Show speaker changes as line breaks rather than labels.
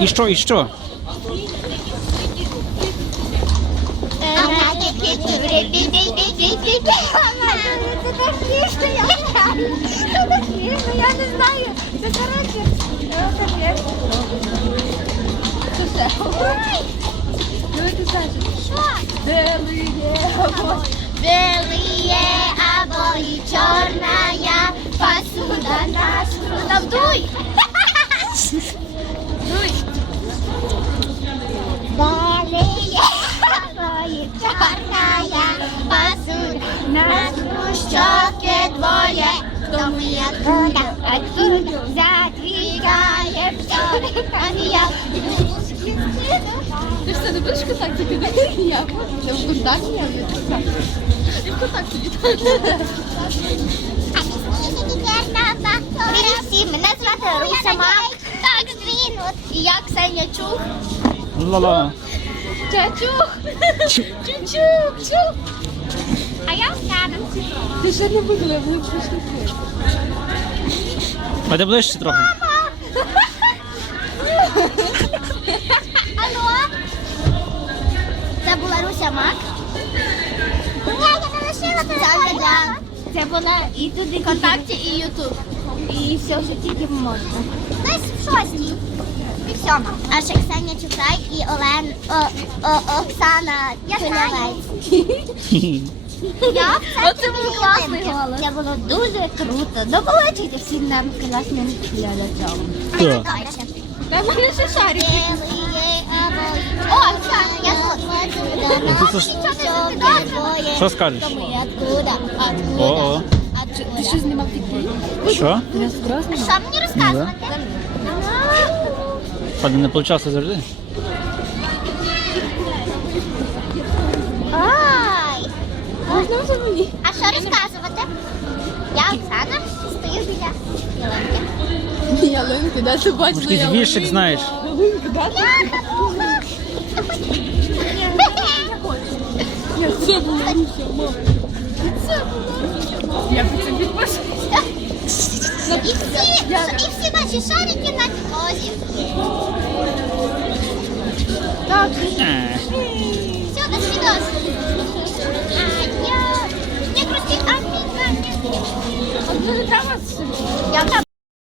И что, и что?
Белые облака. Tá doido? Baleia, baleia, carnaia, basura, nas puxoque dvoje, to mi je kuda, a kuda, zadviga je pso, a mi je kuda. Ты что, не будешь катать тебе на кухне яблоко? Я буду так не буду
катать. И в катах сидит. А ты не теперь на басу? и я Ксения Чух.
Ла-ла.
Чачух. Чучух. Чух. Чу. Чу -чу. чу. А я Ксяна.
Ты же не выглядела, мы пришли.
А ты будешь все трогать?
Алло. Це була Руся Мак.
Я, я не лишила
телефон. Це була і туди. Вконтакті, і и все же тільки можна.
Ну і в шостій. І в сьомій. А ще Чукай і Олен... О, о, Оксана...
Я
Вот это був класний голос.
Це было дуже круто. До побачення всім нам класним глядачам.
Хто?
Та вони ще шарики. О, Оксана,
я тут. Що скажеш? Що скажеш? Откуда? Откуда?
что занимал Сам
не рассказывай.
Пойдем, не получался зажди.
Ай! А что рассказывать? Я Оксана, стою біля
ялинки. Ялинки, да, ты бачила
ялинки. Ты знаешь. Я хочу. Я хочу. Я
хочу. Я и все, и все наши шарики на козе.
Так, mm
-hmm.